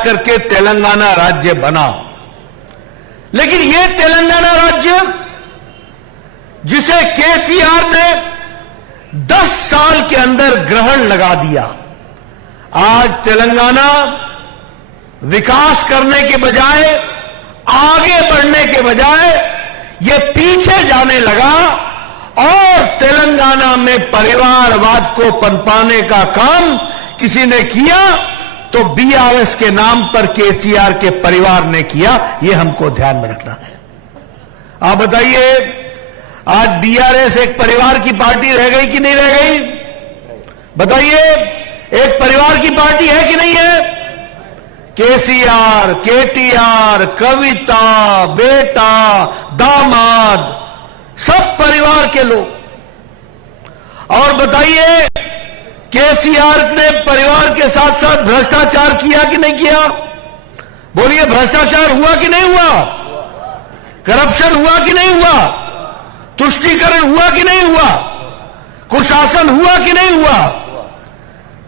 जाकर के तेलंगाना राज्य बना। लेकिन यह तेलंगाना राज्य जिसे केसीआर ने 10 साल के अंदर ग्रहण लगा दिया, आज तेलंगाना विकास करने के बजाय, आगे बढ़ने के बजाय ये पीछे जाने लगा और तेलंगाना में परिवारवाद को पनपाने का काम किसी ने किया तो बीआरएस के नाम पर केसीआर के परिवार ने किया। ये हमको ध्यान में रखना है। आप बताइए, आज बीआरएस एक परिवार की पार्टी रह गई कि नहीं रह गई? बताइए, एक परिवार की पार्टी है कि नहीं है? केसीआर, केटीआर, कविता, बेटा, दामाद, सब परिवार के लोग। और बताइए, केसीआर ने परिवार के साथ साथ भ्रष्टाचार किया कि नहीं किया? बोलिए, भ्रष्टाचार हुआ कि नहीं हुआ? करप्शन हुआ कि नहीं हुआ? तुष्टीकरण हुआ कि नहीं हुआ? कुशासन हुआ कि नहीं हुआ?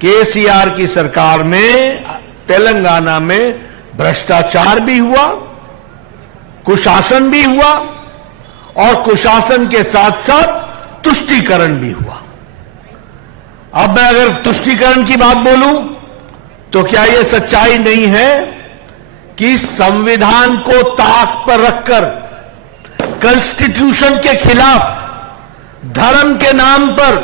केसीआर की सरकार में तेलंगाना में भ्रष्टाचार भी हुआ, कुशासन भी हुआ और कुशासन के साथ साथ तुष्टीकरण भी हुआ। अब मैं अगर तुष्टीकरण की बात बोलूं तो क्या यह सच्चाई नहीं है कि संविधान को ताक पर रखकर कॉन्स्टिट्यूशन के खिलाफ धर्म के नाम पर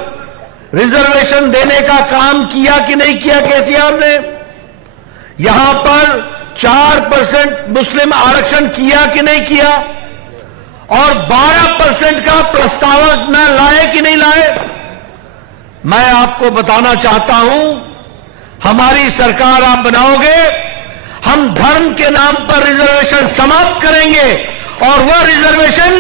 रिजर्वेशन देने का काम किया कि नहीं किया केसीआर ने? यहां पर 4% मुस्लिम आरक्षण किया कि नहीं किया? और 12% का प्रस्ताव न लाए कि नहीं लाए? मैं आपको बताना चाहता हूं, हमारी सरकार आप बनाओगे, हम धर्म के नाम पर रिजर्वेशन समाप्त करेंगे और वह रिजर्वेशन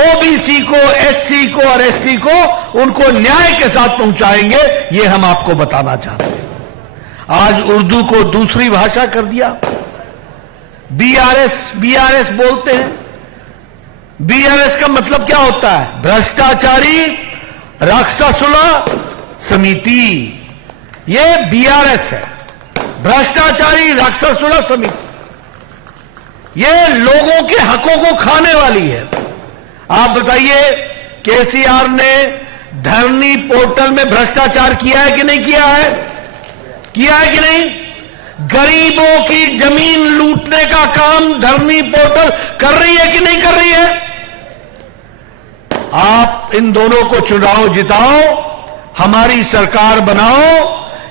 ओबीसी को, एससी को और एसटी को उनको न्याय के साथ पहुंचाएंगे। यह हम आपको बताना चाहते हैं। आज उर्दू को दूसरी भाषा कर दिया। बीआरएस बोलते हैं। बीआरएस का मतलब क्या होता है? भ्रष्टाचारी राक्षसुल समिति। यह बीआरएस है, भ्रष्टाचारी राक्षसुल समिति। यह लोगों के हकों को खाने वाली है। आप बताइए, केसीआर ने धरनी पोर्टल में भ्रष्टाचार किया है कि नहीं किया है? किया है कि नहीं? गरीबों की जमीन लूटने का काम धरनी पोर्टल कर रही है कि नहीं कर रही है? आप इन दोनों को चुनाव जिताओ, हमारी सरकार बनाओ।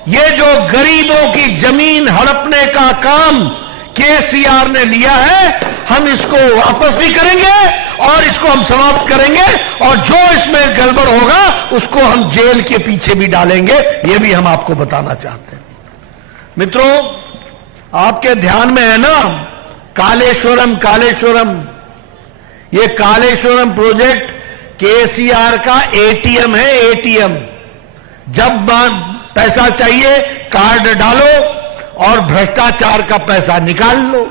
ये जो गरीबों की जमीन हड़पने का काम केसीआर ने लिया है, हम इसको वापस भी करेंगे और इसको हम समाप्त करेंगे और जो इसमें गड़बड़ होगा उसको हम जेल के पीछे भी डालेंगे। यह भी हम आपको बताना चाहते हैं। मित्रों, आपके ध्यान में है ना कालेश्वरम। ये कालेश्वरम प्रोजेक्ट केसीआर का एटीएम है। एटीएम, जब पैसा चाहिए कार्ड डालो और भ्रष्टाचार का पैसा निकाल लो।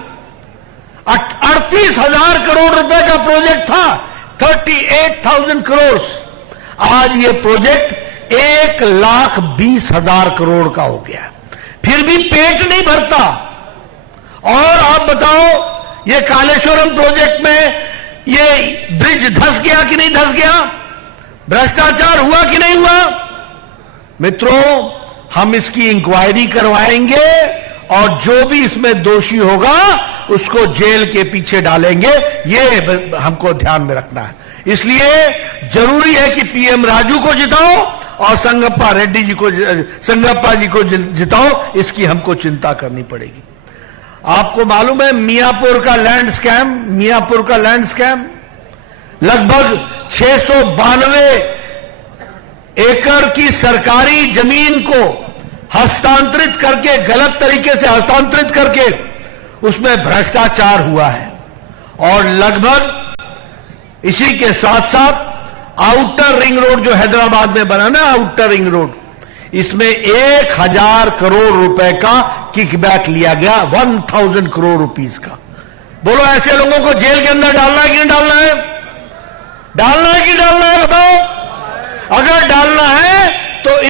38,000 करोड़ रुपए का प्रोजेक्ट था, 38,000 करोड़। आज ये प्रोजेक्ट 1,20,000 करोड़ का हो गया। फिर भी पेट नहीं भरता। और आप बताओ, ये कालेश्वरम प्रोजेक्ट में ये ब्रिज धंस गया कि नहीं धंस गया? भ्रष्टाचार हुआ कि नहीं हुआ? मित्रों, हम इसकी इंक्वायरी करवाएंगे और जो भी इसमें दोषी होगा उसको जेल के पीछे डालेंगे। ये हमको ध्यान में रखना है। इसलिए जरूरी है कि पीएम राजू को जिताओ और संगप्पा जी को जिताओ। इसकी हमको चिंता करनी पड़ेगी। आपको मालूम है मियापुर का लैंड स्कैम लगभग 692 एकड़ की सरकारी जमीन को हस्तांतरित करके, गलत तरीके से हस्तांतरित करके उसमें भ्रष्टाचार हुआ है। और लगभग इसी के साथ साथ आउटर रिंग रोड जो हैदराबाद में बना ना, आउटर रिंग रोड, इसमें 1,000 करोड़ रुपए का किकबैक लिया गया, 1,000 करोड़ रुपीस का। बोलो, ऐसे लोगों को जेल के अंदर डालना है कि नहीं डालना है? डालना है कि डालना है? बताओ। अगर डालना है तो